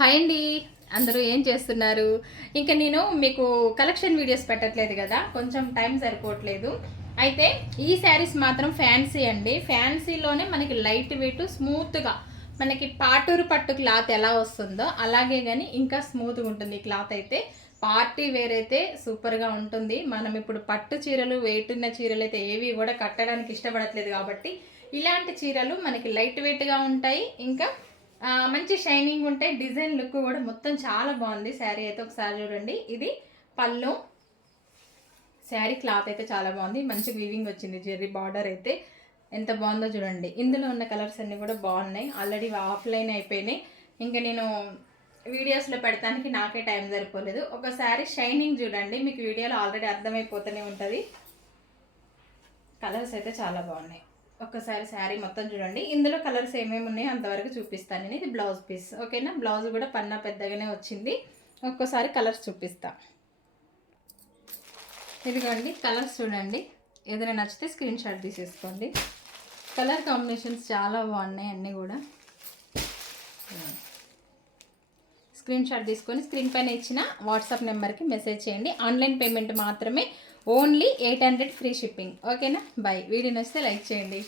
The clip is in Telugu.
హాయ్ అండి. అందరూ ఏం చేస్తున్నారు? ఇంకా నేను మీకు కలెక్షన్ వీడియోస్ పెట్టట్లేదు కదా కొంచెం టైం సరిపోవట్లేదు. అయితే ఈ శారీస్ మాత్రం ఫ్యాన్సీ అండి. ఫ్యాన్సీలోనే మనకి లైట్ వెయిట్ స్మూత్గా మనకి పాటూరు పట్టు క్లాత్ ఎలా వస్తుందో అలాగే కానీ ఇంకా స్మూత్గా ఉంటుంది ఈ క్లాత్ అయితే. పార్టీ వేర్ అయితే సూపర్గా ఉంటుంది. మనం ఇప్పుడు పట్టు చీరలు వెయిట్ ఉన్న చీరలు అయితే ఏవి కూడా కట్టడానికి ఇష్టపడట్లేదు కాబట్టి ఇలాంటి చీరలు మనకి లైట్ వెయిట్గా ఉంటాయి. ఇంకా మంచి షైనింగ్ ఉంటాయి డిజైన్ లుక్ కూడా మొత్తం చాలా బాగుంది. శారీ అయితే ఒకసారి చూడండి. ఇది పళ్ళు. శారీ క్లాత్ అయితే చాలా బాగుంది. మంచి వీవింగ్ వచ్చింది. జెర్రీ బార్డర్ అయితే ఎంత బాగుందో చూడండి. ఇందులో ఉన్న కలర్స్ అన్నీ కూడా బాగున్నాయి. ఆల్రెడీ ఆఫ్లైన్ అయిపోయినాయి. ఇంకా నేను వీడియోస్లో పెడతానికి నాకే టైం సరిపోలేదు. ఒకసారి షైనింగ్ చూడండి. మీకు వీడియోలో ఆల్రెడీ అర్థమైపోతూనే ఉంటుంది. కలర్స్ అయితే చాలా బాగున్నాయి. ఒక్కసారి శారీ మొత్తం చూడండి. ఇందులో కలర్స్ ఏమేమి ఉన్నాయో అంతవరకు చూపిస్తాను నేను. ఇది బ్లౌజ్ పీస్. ఓకేనా? బ్లౌజ్ కూడా పన్నా పెద్దగానే వచ్చింది. ఒక్కసారి కలర్స్ చూపిస్తా. ఇదిగోండి కలర్స్ చూడండి. ఏదైనా నచ్చితే స్క్రీన్ షాట్ తీసేసుకోండి. కలర్ కాంబినేషన్స్ చాలా బాగున్నాయి అన్నీ కూడా. స్క్రీన్ షాట్ తీసుకొని స్క్రీన్ పైన ఇచ్చిన వాట్సాప్ నెంబర్కి మెసేజ్ చేయండి. ఆన్లైన్ పేమెంట్ మాత్రమే only eight hundred free shipping. ఓకేనా? బై. వీడియో నచ్చితే లైక్ చేయండి.